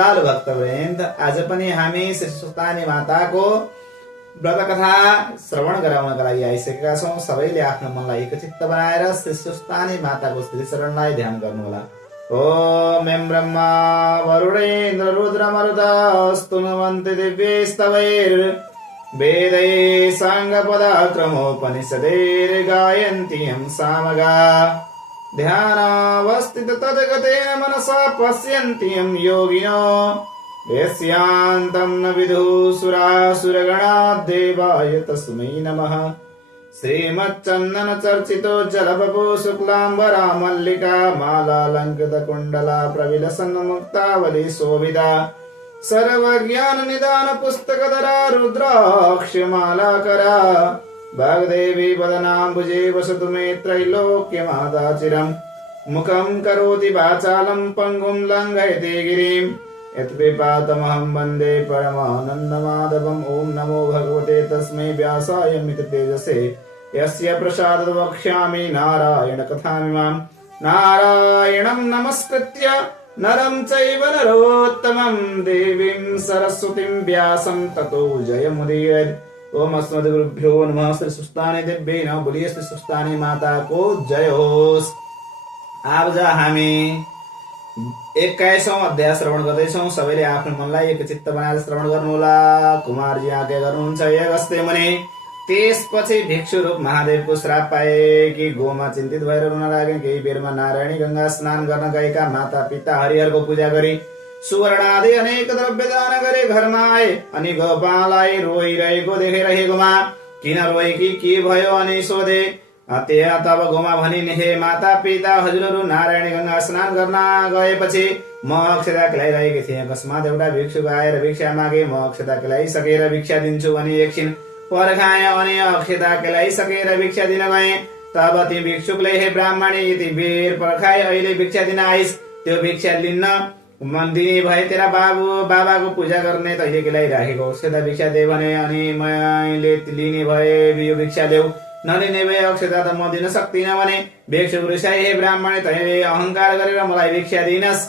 श्रद्धालु भक्तवृन्द, आज पनि हामी श्री सुस्तानी माताको व्रत कथा श्रवण गराउनका लागि आइसकेका छौँ। सबैले आफ्नो मनलाई एकचित्त बनाएर श्री सुस्तानी माताको श्री चरणलाई ध्यान गर्नुहोला। ओम एं ब्रह्मा वरुणेन्द्र रुद्र मरुतस्तु नमन्ति दिव्यैस्तवैर् वेदैः साङ्गपदक्रमोपनिषदैर्गायन्ति यं सामगा ध्यानावस्थित तद्गतेन मनसा पश्यन्ति यं योगिनो यस्यान्तं न विदुः सुरासुरगणा देवाय तस्मै नमः। श्रीमच्चन्दन चर्चितो जलबपु शुक्लाम्बरा मल्लिका मालालङ्कृत कुण्डला प्रविलसन् मुक्तावली शोभिता सर्वज्ञान निदान पुस्तकधरा रुद्राक्षमालाकरा वाग्देवी वदनाम्बुजे वसतु मे त्रैलोक्यमादाचिरम् मुखं करोति वाचालं पङ्गुं लङ्घयति गिरिं यत्कृपातमहं वन्दे परमानन्दमाधवम्। ॐ नमो भगवते तस्मै व्यासाय मित तेजसे यस्य प्रसादात् वक्ष्यामि नारायण कथामिमाम्। नारायणं नमस्कृत्य नरं चैव नरोत्तमं देवीं सरस्वतीं व्यासं ततो जयमुदीरयेत्। ओम अस्मद्गुरुभ्यो नमः। श्री सुस्तानी देवी नमः। बोलिए श्री सुस्तानी माता को जय होस्। आज हामी 21औं अध्याय श्रवण गर्दैछौँ। सबैले आफ्नो मनलाई एकचित्त बनाएर श्रवण गर्नुहोला। कुमारजी आज्ञा गर्नुहुन्छ, हे अगस्त्य मुनि। त्यसपछि भिक्षु रूप महादेवको श्राप पाए कि गोमा चिन्तित भएर रुन लागे। केही बेरमा नारायणी गंगा स्नान गर्न गएका माता पिता हरिहरको पूजा गरी सुवर्ण आदि अनेक द्रव्य दान गरे घरमा आए अनि गोपाललाई रोइरहेको देखेर हे गोमा किन रोएकी, के भयो अनि सोधे। तब गोमा भनिन्, हे माता पिता हजुरहरू नारायणी गंगा स्नान गर्न गएपछि म अक्षता केलाइरहेकी थिएँ। अकस्मात एउटा भिक्षुक आएर भिक्षा मागे। म अक्षता केलाइसकेर भिक्षा दिन्छु भनी एकछिन पर्खाएँ अनि अक्षता केलाइसकेर भिक्षा दिन गएँ। तब ती भिक्षुकले, हे ब्राह्मणी, यति बेर पर्खाए अहिले भिक्षा दिन आइस, त्यो भिक्षा लिन्न मन दिने भए तेरा बाबाको पूजा गर्ने तैले केलाइराखेको अक्षता भिक्षा दे भने अनि मैले लिने भए यो भिक्षा देऊ, नलिने भए अक्षता त म दिन सक्दिनँ भने। भिक्षुक रिसाए, हे ब्राह्मण, तैले अहंकार गरेर मलाई भिक्षा दिनस्।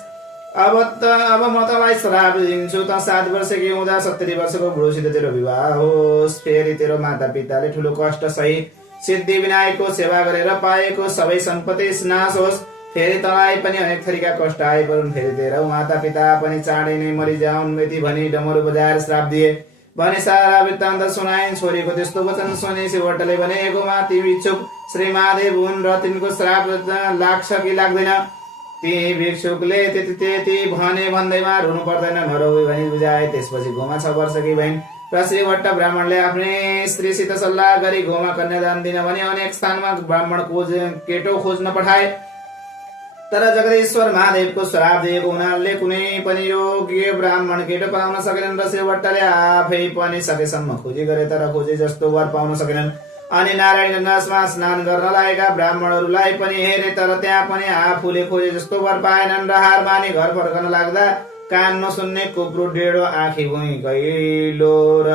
अब म तँलाई श्राप दिन्छु। त 7 वर्षकी हुँदा 70 वर्षको बुढोसित तेरो विवाह होस्। फेरि तेरो माता पिताले ठुलो कष्ट सही सिद्धि विनायकको सेवा गरेर पाएको सबै सम्पत्ति नाश होस्। फेरि तँलाई पनि अनेक थरीका कष्ट आइपरुन्। फेरि तेरो माता पिता पनि चाँडै नै मरिजाउन् यति भनी डमरू बजाएर श्राप दिए भने सारा वृत्तान्त सुनाइन्। छोरीको त्यस्तो वचन सुने शिवटले भने, गोमा ती भिक्षुक श्री महादेव हुन् र तिनको श्राप लाग्छ कि लाग्दैन। ती भिक्षुकले त्यति भने भन्दैमा रुनु पर्दैन, नरोइ भनी बुझाए। त्यसपछि गोमा 6 वर्षकी भइन् र श्रीभट्ट ब्राह्मणले आफ्नै स्त्रीसित सल्लाह गरी गोमा कन्यादान दिन भने अनेक स्थानमा ब्राह्मण केटो खोज्न पठाए। तर जगदीश्वर महादेवको श्राप दिएको हुनाले कुनै पनि योग्य ब्राह्मण केटो पाउन सकेनन् र श्रीभट्टले आफै पनि सकेसम्म खोजी गरे तर खोजे जस्तो वर पाउन सकेनन्। अनि नारायण गंगामा स्नान गर्न लागेका ब्राह्मणहरूलाई पनि हेरे तर त्यहाँ पनि आफूले खोजे जस्तो वर पाएनन् र हार मानी घर फर्कन लाग्दा कान नसुन्ने कुप्रो डेढो आँखी भुइँ गइलो र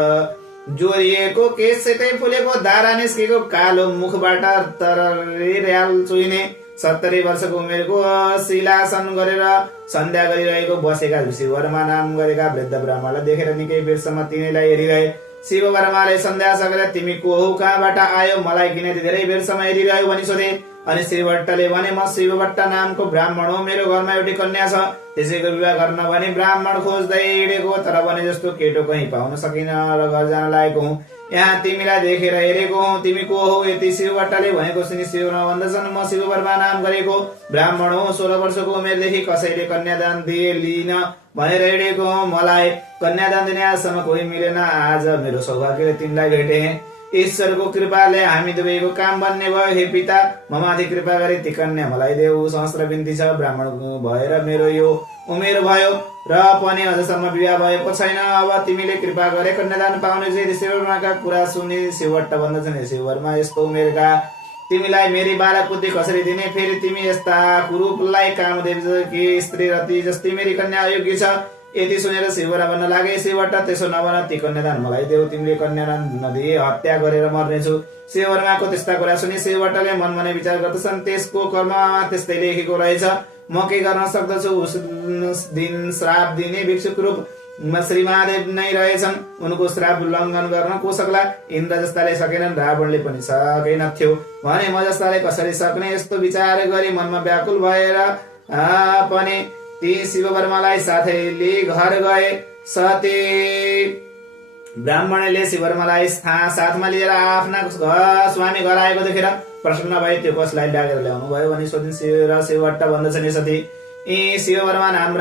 जोरिएको केससितै फुलेको दारा निस्केको कालो मुखबाट तररेल चुइने 70 वर्षको उमेरको शिलासन गरेर सन्ध्या गरिरहेको बसेका शिववर्मा नाम गरेका वृद्ध ब्राह्मणलाई देखेर निकै बेरसम्म तिनीलाई हेरिरहे। शिववर्माले सन्ध्या सकेर, तिमी को हौ, कहाँबाट आयो, मलाई किन धेरै बेरसम्म हेरिरह्यो भनी सोधे। अनि श्रीभट्टले भने, म शिवभट्ट नामको ब्राह्मण हो, मेरो घरमा एउटी कन्या छ, त्यसैको विवाह गर्न भने ब्राह्मण खोज्दै हिँडेको, तर भने जस्तो केटो कहीँ पाउन सकिन र घर जान लागेको हुँ। यहाँ तिमीलाई देखेर हेरेको हौ, तिमी को हौ। यति शिवभट्टले भनेको सुनि शिववर्मा भन्दछन्, म शिववर्मा नाम गरेको ब्राह्मण हो, 16 वर्षको उमेरदेखि कसैले कन्यादान दिए लिन भनेर हिँडेको हौ। मलाई कन्यादान दिने आजसम्म कोही मिलेन। आज मेरो सौभाग्यले तिमीलाई भेटे। ईश्वरको कृपाले हामी दुवैको काम बन्ने भयो। हे पिता, म माथि कृपा गरी ती कन्या मलाई देऊ। सहस्र बिन्ती छ, ब्राह्मण भएर मेरो यो उमेर भयो र पनि अझसम्म विवाह भएको छैन। अब तिमीले कृपा गरे कन्यादान पाउने चाहिँ। शिववर्माका कुरा सुनि शिवभट्ट भन्दछन्, शिववर्मा, यस्तो उमेरका तिमीलाई मेरी बालक बुद्धि कसरी दिने। फेरि तिमी यस्ता कुरूपलाई कामदेव कि स्त्री रति जस्तै मेरी कन्या अयोग्य छ। यति सुनेर शिववर्मा भन्न लागे, शिवभट्ट, त्यसो नभन, ती कन्यादान मलाई देऊ। तिमीले कन्यादान नदिए हत्या गरेर मर्नेछु। शिववर्माको त्यस्ता कुरा सुनि शिवभट्टले मनमा नै विचार गर्दछन्, त्यसको कर्म त्यस्तै लेखेको रहेछ। म के गर्न सक्दछु। उस दिन श्राप दिने भिक्षुक रूप श्री महादेव नै रहेछन्। उनको श्राप उल्लङ्घन गर्न को सक्ला? इन्द्र जस्ताले सकेनन्, रावणले पनि सकेनथ्यो भने म जस्ताले कसरी सक्ने? यस्तो विचार गरी मनमा व्याकुल भएर पनि ती शिववर्मालाई साथै लिई घर गए। सती ब्राह्मणले शिववर्मालाई साथमा लिएर आफ्ना स्वामी घर आएको देखेर प्रसन्न भए। त्यो कसलाई डाकेर ल्याउनु भयो भनी सोधिन् र शिवभट्ट भन्दछन्, सती यी शिववर्मा नाम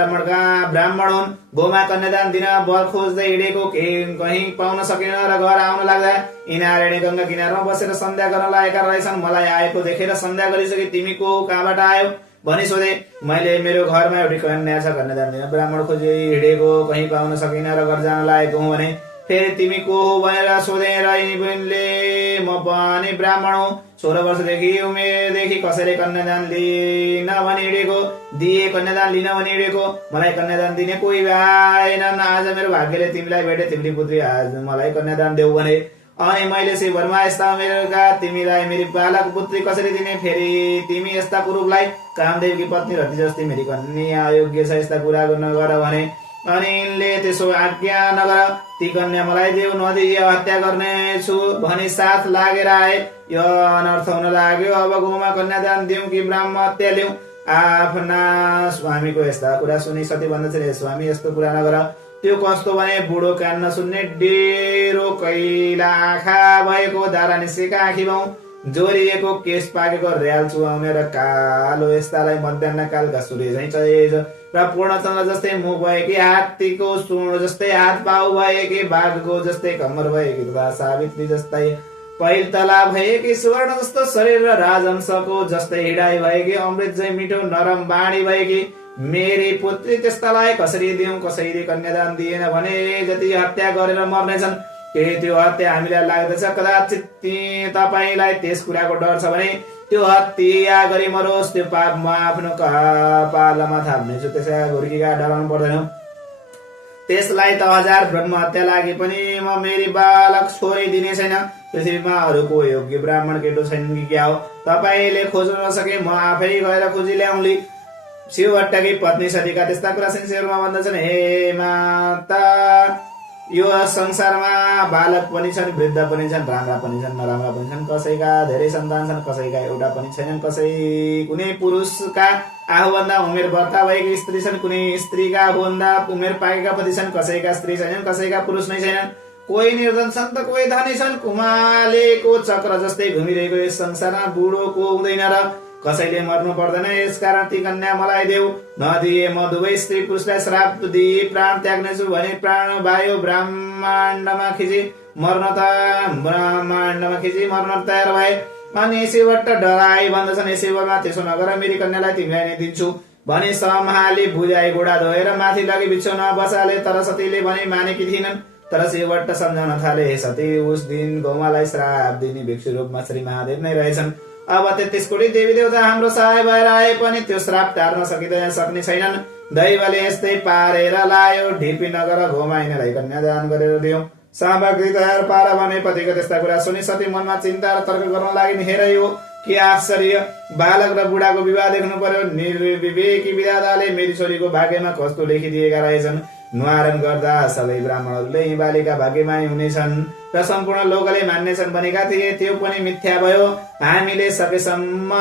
ब्राह्मण हुन्। गोमा कन्यादान दिन वर खोज्दै हिँडेको कहीँ पाउन सकेन र घर आउन लाग्दा यिनीहरूले गंगा किनारमा बसेर सन्ध्या गर्न लागेका रहेछन्। मलाई आएको देखेर सन्ध्या गरिसके तिमी को कहाँबाट आयो भनी सोधे। मैले मेरो घरमा एउटी कन्या छ, कन्यादान दिन ब्राह्मण खोजी हिँडेको कहीँ पाउन सकिन र घर जान लागेको हुँ भने। फेरि तिमी को हो भनेर सोधे र यिनीले म पनि ब्राह्मण हुँ, 16 वर्षदेखि उमेरदेखि कसैले कन्यादान लिन भनी हिँडेको, दिए कन्यादान लिन भनी हिँडेको, मलाई कन्यादान दिने कोही भएनन्। आज मेरो भाग्यले तिमीलाई भेटे, तिमीले पुत्री आज मलाई कन्यादान देऊ भने। अनि मैले शिववर्मा यस्ता उमेरका तिमीलाई मेरी बालक पुत्री कसरी दिने? फेरि तिमी यस्ता कुरूपलाई कामदेवकी पत्नी रति जस्तै मेरी कन्या अयोग्य छ, यस्ता कुरा नगर भने। अनि यिनले त्यसो आज्ञा नगर, ती कन्या मलाई देऊ, नदिए हत्या गर्नेछु भनी साथ लागेर आए। यो अनर्थ हुन लाग्यो। अब गोमा कन्यादान दिउँ कि ब्राह्मण हत्या ल्याउँ? आफ्ना स्वामीको यस्ता कुरा सुनि सती भन्दछन्, स्वामी यस्तो कुरा नगर। त्यो कस्तो भने बुढो कान नसुन्ने, डेरो कैला आँखा भएको, दारा निस्केका आँखी भाउ, जोरिएको केस पाकेको, र्याल चुहाउने र कालो यस्तालाई मध्याह्न कालका सूर्य झैं चेज र पूर्णचन्द्र जस्तै मुख भएकी, हात्तीको सुँड जस्तै हात पाउ भएकी, बाघको जस्तै कम्मर भएकी तथा सावित्री जस्तै पहिल तला भएकी, सुवर्ण जस्तो शरीर र राजहंसको जस्तै हिडाई भएकी, अमृत झैं मिठो नरम बाणी भएकी मेरी पुत्री त्यस्तालाई कसरी दिउँ? कसैले कन्यादान दिएन भने जति हत्या गरेर मर्नेछन्। के त्यो हत्या हामीलाई लाग्दछ? कदाचित तपाईलाई त्यस कुराको डर छ भने त्यो हत्या गरी मरोस्, त्यो पाप म आफ्नो कपालमा थाप्नेछु। त्यसै घुर्कीका डराउनु पर्दैन। त्यसलाई त 1000 ब्रह्म हत्या लागे पनि म मेरी बालक छोरी दिने छैन। पृथ्वीमा अरूको योग्य ब्राह्मण केटो छैन कि क्या हो? तपाईले खोज्न नसके म आफै गएर खोजी ल्याउली। शिवभट्टकी पत्नी सतीका त्यस्ता कुरा सुनि शिववर्मा भन्दछन्, हे माता, यो संसारमा बालक पनि छन्, वृद्ध पनि छन्, राम्रा पनि छन्, नराम्रा पनि छन्। कसैका धेरै सन्तान छन्, कसैका एउटा पनि छैनन्। कुनै पुरुषका आफूभन्दा उमेर वर्ता भएकी स्त्री छन्, कुनै स्त्रीका आफूभन्दा उमेर पाकेका पति छन्, कसैका स्त्री छैनन्, कसैका पुरुष नै छैनन्। कोही निर्धन छन् त कोही धनी छन्। कुमालेको चक्र जस्तै घुमिरहेको यस संसारमा बुढो को हुँदैन र कसैले मर्नु पर्दैन। यसकारण ती कन्या मलाई देऊ, नदिए म दुवै स्त्री पुरुषलाई श्राप दिए प्राण त्याग्नेछु भने प्राण वायु ब्रह्माण्डमा खिची मर्न तयार भए। अनि शिवभट्ट डराई भन्दछन्, शिववर्मा त्यसो नगर, मेरी कन्यालाई तिमीलाई नै दिन्छु भनी सम्हाली भुजाई गोडा धोएर माथि लगी बिछोना बसाले। तर सतीले भने मानेकी थिइनन्। तर शिवभट्ट सम्झाउन थाले, हे सती, उस दिन गोमालाई श्राप दिने भिक्षु रूपमा श्री महादेव नै रहेछन्। अब 33 कोटी देवी देवता हाम्रो सहाय भएर आए पनि त्यो श्राप टार्न सक्ने छैनन्। दैवले यस्तै पारेर लायो। ढिपी नगर, गोमा यिनीलाई कन्यादान गरेर दियौं। सामग्री तयार पार भने पतिको त्यस्ता कुरा सुनि सती मनमा चिन्ता र तर्क गर्न लागिन्। हेर, यो के आश्चर्य! बालक र बुढाको विवाह देख्नु पर्यो। निर्विवेकी विधाताले मेरी छोरीको भाग्यमा कस्तो लेखिदिएका रहेछन्। नुहारण गर्दा सबै ब्राह्मणहरूले यी बालिका भाग्यमानी हुनेछन् र सम्पूर्ण लोकले मान्नेछन् भनेका थिए, त्यो पनि मिथ्या भयो। हामीले सकेसम्म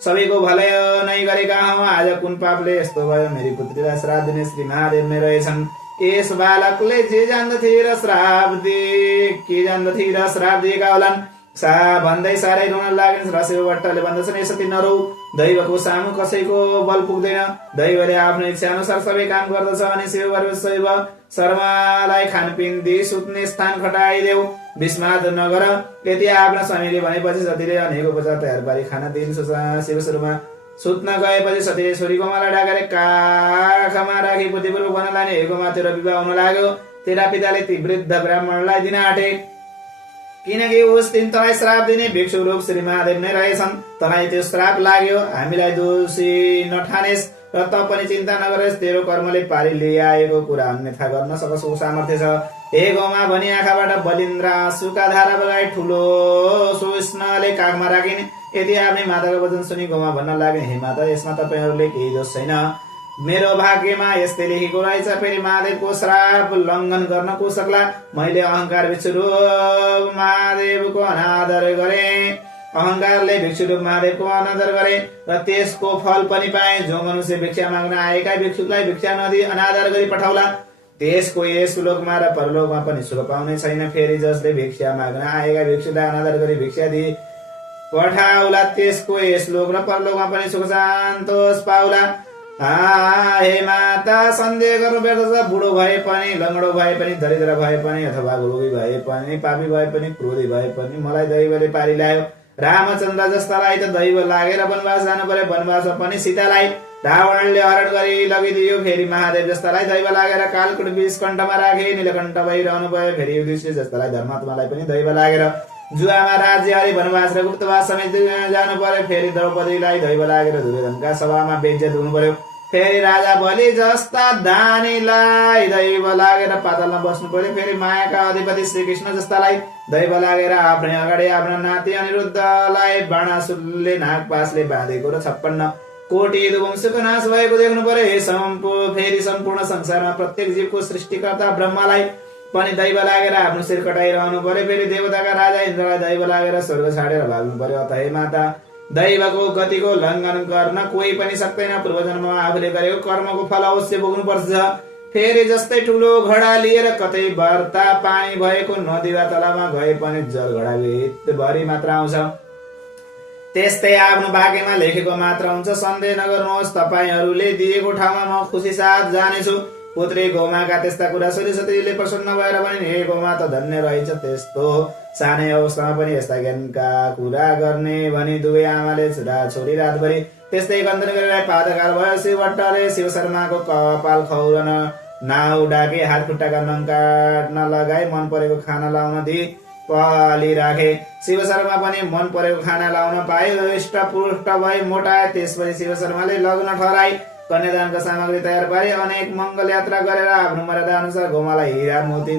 सबैको भलै नै गरेका हौं। आज कुन पापले यस्तो भयो? मेरी पुत्रीलाई श्राप दिने श्री महादेव नै रहेछन्। यस बालकले के जान्दथे र श्राप दिएका होलान् भन्दै साह्रै रुन लागिन्। र शिवभट्टले भन्दछन्, यसरी नरौ, दैवको सामु कसैको बल पुग्दैन। दैवले आफ्नो इच्छा अनुसार सबै काम गर्दछ। अनि शिव शर्मालाई खानपिन दिई सुत्ने स्थान खटाइदेऊ, विस्माद नगर। यति आफ्ना स्वामीले भनेपछि सतीले अनेक उपचार तयार पारी खाना दिइन्। शिवशर्मा सुत्न गएपछि सतीले छोरी गोमालाई डाकेर काखमा राखी बुद्धिपूर्वक भन्न लाने, हे गोमा, तेरो विवाह हुन लाग्यो। तेरा पिताले ती वृद्ध ब्राह्मणलाई दिन आँटे, किनकि उस दिन तँलाई श्राप दिने भिक्षु रूप श्री महादेव नै रहेछन्। तँलाई त्यो श्राप लाग्यो, हामीलाई दोषी नठानेस् र त पनि चिन्ता नगरेस्। तेरो कर्मले पारी ल्याएको कुरा अन्यथा गर्न सकसको सामर्थ्य छ। हे गौमा भनी आँखाबाट बलिन्द्र आँसुका धारा बगाई ठुलो सोच्नले काखमा राखिन्। यदि आफ्नै माताको वचन सुनि गौमा भन्न लागिन्, हे माता, यसमा तपाईँहरूले केही दोष छैन, मेरो भाग्यमा यस्तै लेखेको रहेछ। फेरि महादेवको श्राप लङ्घन गर्न को सक्ला? मैले अहंकार भिक्षुरूप महादेवको अनादर गरे, अहंकारले भिक्षुरूप महादेवको अनादर गरे र त्यसको फल पनि पाए। जो मनुष्य भिक्षा माग्न आएका भिक्षुकलाई भिक्षा नदिई अनादर गरी पठाउला, त्यसको यस लोकमा र परलोकमा पनि सुख पाउने छैन। फेरि जसले भिक्षा माग्न आएका भिक्षुलाई अनादर गरी भिक्षा दिई पठाउला, त्यसको यस लोक र परलोकमा पनि सुख सन्तोष पाउला। हे माता, सन्देह गर्नु व्यर्थ छ। बुढो भए पनि, लङ्गडो भए पनि, दरिद्र भए पनि, अथवा रोगी भए पनि, पापी भए पनि, क्रोधी भए पनि मलाई दैवले पारी ल्यायो। रामचन्द्र जस्तालाई त दैव लागेर वनवास जानु पर्यो। वनवासमा पनि सीतालाई रावणले हरण गरी लगिदियो। फेरि महादेव जस्तालाई दैव लागेर कालकुट विष कण्ठमा राखे, नीलकण्ठ भइरहनु भयो। फेरि युधिष्ठिर जस्तालाई धर्मात्मालाई पनि दैव लागेर जुवामा राज्य हरि वनवास र गुप्तवास समेत जानु पर्यो। फेरि द्रौपदीलाई दैव लागेर दुर्योधनका सभामा बेइज्जत हुनु पर्यो। फेरि राजा बलि जस्ता दानीलाई दैव लागेर पातालमा बस्नु पर्यो। फेरि मायाका अधिपति श्रीकृष्ण जस्तालाई दैव लागेर आफ्नै अगाडि आफ्ना नाति अनिरुद्धलाई बाणासुरले नागपासले बाँधेको र 56 कोटी वंशको नाश भएको देख्नु पर्यो। फेरि सम्पूर्ण संसारमा प्रत्येक जीवको सृष्टिकर्ता ब्रह्मालाई पनि दैव लागेर आफ्नो शिर कटाइरहनु पर्यो। फेरि देवताका राजा इन्द्रलाई दैव लागेर स्वर्ग छाडेर भाग्नु पर्यो। अत हे माता, दैवको गतिको लङ्घन गर्न कोही पनि सक्दैन। पूर्वजन्ममा आफूले गरेको कर्मको फल अवश्य भोग्नु पर्छ। फेरि जस्तै ठुलो घडा लिएर कतै बर्ता पानी भएको नदी वा तलामा गए पनि जल घडा भरि मात्र आउँछ, त्यस्तै आफ्नो भाग्यमा लेखेको मात्र हुन्छ। सन्देह नगर्नुहोस्, तपाईहरूले दिएको ठाउँमा म खुसी साथ जानेछु। पुत्री गौमाका त्यस्ता कुरा सुनि सतीले प्रसन्न भएर भनिन्, हे गौमा त धन्य रहेछ, त्यस्तो सानै अवस्थामा पनि यस्ता ज्ञानका कुरा गर्ने भनी दुवै आमाले छोरी रातभरि त्यस्तै गन्थन गरेर पातकाल भयो। शिवभट्टले शिव शर्माको कपाल खौरन नाउ डाके, हात खुट्टाका नङ काट्न लगाए, मन परेको खाना लाउन दिई पाली राखे। शिव शर्मा पनि मन परेको खाना लाउन पाए, हृष्टपुष्ट भई मोटाए। त्यसपछि शिव शर्माले लग्न ठहराई कन्यादानका सामग्री तयार पारे। अनेक मङ्गल यात्रा गरेर आफ्नो मर्यादा अनुसार गौमालाई हिरा मोती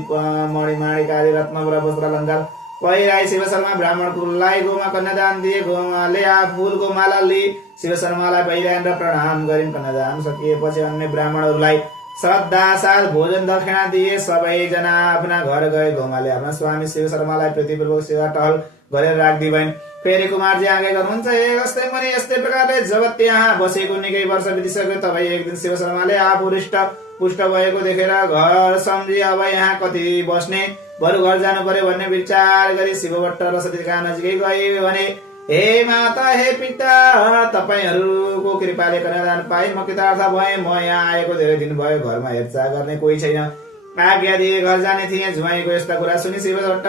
मणिमाणिक आदि रत्न र वस्त्र अलङ्कार पहिराई। शिव शर्मा ब्राह्मणकुललाई गौमा कन्यादान दिए। गौमाले फूलको माला लिई शिव शर्मालाई पहिराइन् र प्रणाम गरिन्। कन्यादान सकिएपछि अन्य ब्राह्मणहरूलाई श्रद्धा साथ भोजन दक्षिणा दिए। सबैजना आफ्ना घर गए। गौमाले आफ्ना स्वामी शिव शर्मालाई प्रीतिपूर्वक सेवा टहल गरेर राखिदिई भइन्। फेरि कुमारजी आगे गर्नुहुन्छ, हे यस्तै पनि यस्तै प्रकारले जब त्यहाँ बसेको निकै वर्ष बितिसक्यो, तब एक दिन शिव शर्माले आफू हृष्ट पुष्ट भएको देखेर घर सम्झी अब यहाँ कति बस्ने, बरु घर जानु पर्यो भन्ने विचार गरी शिवभट्ट र सतीका नजिकै गए भने, हे माता, हे पिता, तपाईहरूको कृपाले कन्यादान पाए, म कृतार्थ भए। म यहाँ आएको धेरै दिन भयो, घरमा हेरचाह गर्ने कोही छैन। आज्ञा दिए घर जाने थिए। जुवाईको यस्ता कुरा सुनि शिवभट्ट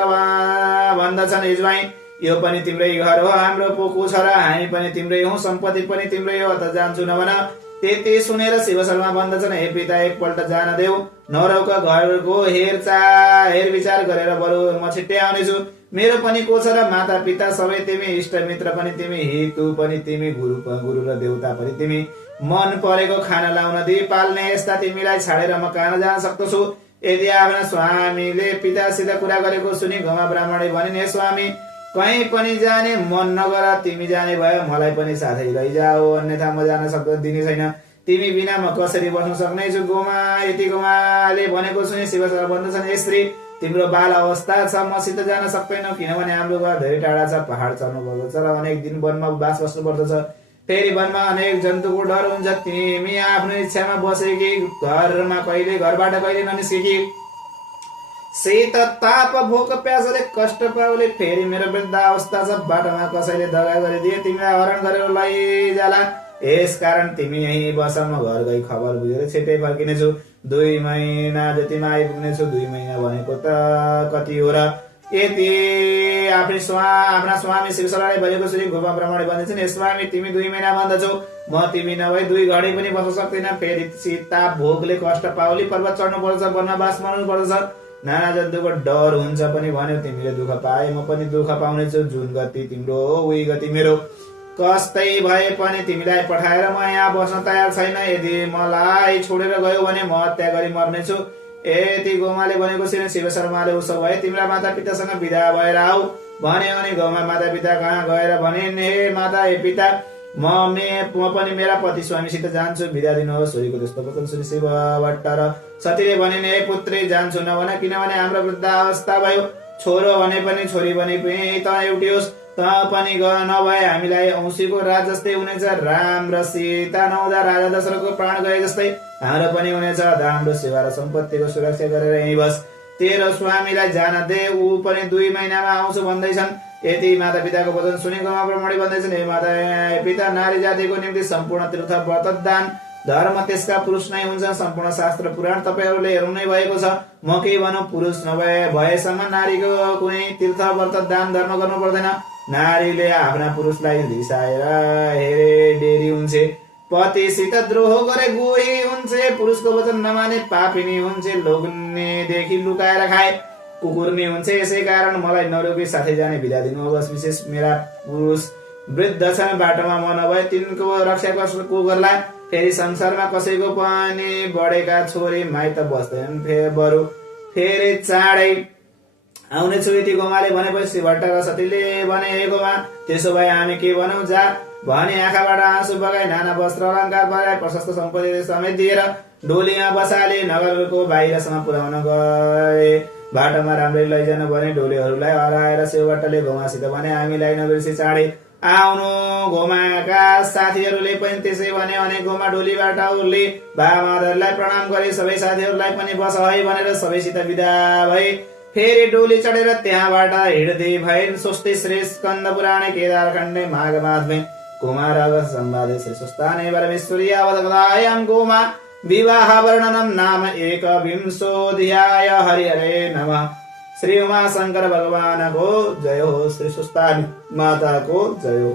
भन्दछन्, हे जुवाई, यो पनि तिम्रै घर हो, हाम्रो पोको छ र हामी पनि तिम्रै हौ, सम्पत्ति पनि तिम्रै हो, अत जान्छु नभन। त्यति सुनेर शिव शर्मा भन्दछन्, हे पिता, एकपल्ट जान देऊ, नरौका घरको हेर विचार गरेर बरु म छिट्टै आउनेछु। मेरो पनि को छ र माता पिता सबै तिमी, इष्ट मित्र पनि तिमी, हितु पनि तिमी, गुरु र देवता पनि तिमी। मन परेको खाना लाउन दिई पाल्ने यस्ता तिमीलाई छाडेर म कहाँ जान सक्दछु? यदि आफ्ना स्वामीले पितासित कुरा गरेको सुनि गौमा ब्राह्मणले भनिन्, हे स्वामी, कहीँ पनि जाने मन नगर, तिमी जाने भयो मलाई पनि साथै लैजाऊ, अन्यथा म जान दिने छैन। तिमी बिना म कसरी बस्न सक्नेछु? यति गौमाले भनेको सुनि शिव शर्मा भन्दछन्, हे स्त्री, तिम्रो बाल अवस्था छ, मसित जान सक्दैनौ, किनभने हाम्रो घर धेरै टाढा छ, पहाड चढ्नु पर्दछ र अनेक दिन वनमा बास बस्नु पर्दछ। फेरि वनमा अनेक जन्तुको डर हुन्छ। तिमी आफ्नो इच्छामा बसेकी, घरबाट कहिले ननिस्केकी, शीत ताप भोक प्यासले कष्ट पाउले। फेरि मेरो वृद्ध अवस्था छ, बाटोमा कसैले दगा गरिदिए तिमीलाई हरण गरेर लैजाला। यस कारण तिमी यही बस, म घर गई खबर बुझेर छिट्टै फर्किनेछु। 2 महिना जतिमा आइपुग्नेछु। 2 महिना भनेको त कति हो र? यति आफ्ना स्वामी शिव शर्माले भनेको सुनि गौमा ब्राह्मणले भन्दछन्, हे स्वामी, तिमी 2 महिना भन्दछौ, म तिमी नभई 2 घडी पनि बस्न सक्दिन। फेरि शीता भोगले कष्ट पाउली, पर्वत चढ्नु पर्छ, वनवास मर्नु पर्छ, नाना जन्तुको डर हुन्छ पनि भन्यो। तिमीले दुःख पाए म पनि दुःख पाउनेछु। जुन गति तिम्रो हो उही गति मेरो। कस्तै भए पनि तिमीलाई पठाएर म यहाँ बस्न तयार छैन। यदि मलाई छोडेर गयो भने म हत्या गरी मर्नेछु। यति गोमाले भनेको छैन। शिव शर्माले उसो भए तिम्रा माता पितासँग विदा भएर आऊ भन्यो अनि गोमा माता पिता कहाँ गएर भने हे माता हे पिता म पनि मेरा पति स्वामीसित जान्छु, विदा दिनुहोस्। छोरीको त्यस्तो वचन सुनि शिव भट्ट र सतीले भने हे पुत्री जान्छु नभन, किनभने हाम्रो वृद्ध अवस्था भयो। छोरो भने पनि छोरी भने पनि त एउटै होस्, त पनि नभए हामीलाई औँसीको राज जस्तै हुनेछ। राम र सीता नहुँदा राजा दशरथको प्राण गए जस्तै हाम्रो पनि हुनेछ। हाम्रो सेवा र सम्पत्तिको सुरक्षा गरेर यहीँ बस, तेरो स्वामीलाई जान दे, ऊ पनि 2 महिनामा आउँछु भन्दैछन्। यति माता पिताको वचन सुनि गोमा ब्रह्मणी भन्दैछन् हे माता पिता, नारी जातिको निम्ति सम्पूर्ण तीर्थ व्रत दान धर्म त्यसका पुरुष नै हुन्छ। सम्पूर्ण शास्त्र पुराण तपाईहरूले हेर्नु नै भएको छ। म के भनौँ, पुरुष भएसम्म नारीको कुनै तीर्थ व्रत दान धर्म गर्नु पर्दैन। नारीले आफ्ना पुरुषलाई रिसाएर हेरे डेरी हुन्छ, पतिसित द्रोह गरे गोही हुन्छ, पुरुषको वचन नमाने पापिनी हुन्छ, लोग्नेदेखि लुकाएर खाए कुकुर्नी हुन्छ। यसै कारण मलाई नरोगी साथै जाने बिदा दिनुहोस्। विशेष मेरा पुरुष वृद्ध छन्, बाटोमा म नभए तिनको रक्षा को गर्ला। फेरि संसारमा कसैको पनि बढेका छोरी माइत बस्दैनन्, बरु फेरि चाँडै आउनेछु। यति गोमाले भनेपछि भट्ट र सतीले भने हे गोमा, त्यसो भए हामी के भनौँ, जा भने आँखाबाट आँसु बगाई नाना वस्त्र अलङ्कार बनाए प्रशस्त सम्पत्ति समेत दिएर डोलीमा बसाले नगरको बाहिरसम्म पुर्याउन गए। बाटोमा राम्ररी लैजानु भने डोलीहरूलाई हराएर शिवभट्टले गोमासित भने हामीलाई नबिर्सी चाँडै आउनु। गोमाका साथीहरूले पनि त्यसै भने अनेक गोमा डोलीबाट उर्ले बाबामाहरूलाई प्रणाम गरे। सबै साथीहरूलाई पनि बस है भनेर सबैसित विदा भए। फेरि डोली चढेर त्यहाँबाट हिँड्दै भए। स्वस्ति श्री स्कन्द पुराणे केदार खण्डे माघ माधमे कुमार संवादे श्री सुस्ताने परमेश्वरी अवधकथायां गोमा विवाह वर्णनम नाम 1विंशोऽध्याय। हरि हरे नमः। श्री उमा शंकर भगवान को जय हो, श्री सुस्तानी माता को जय हो।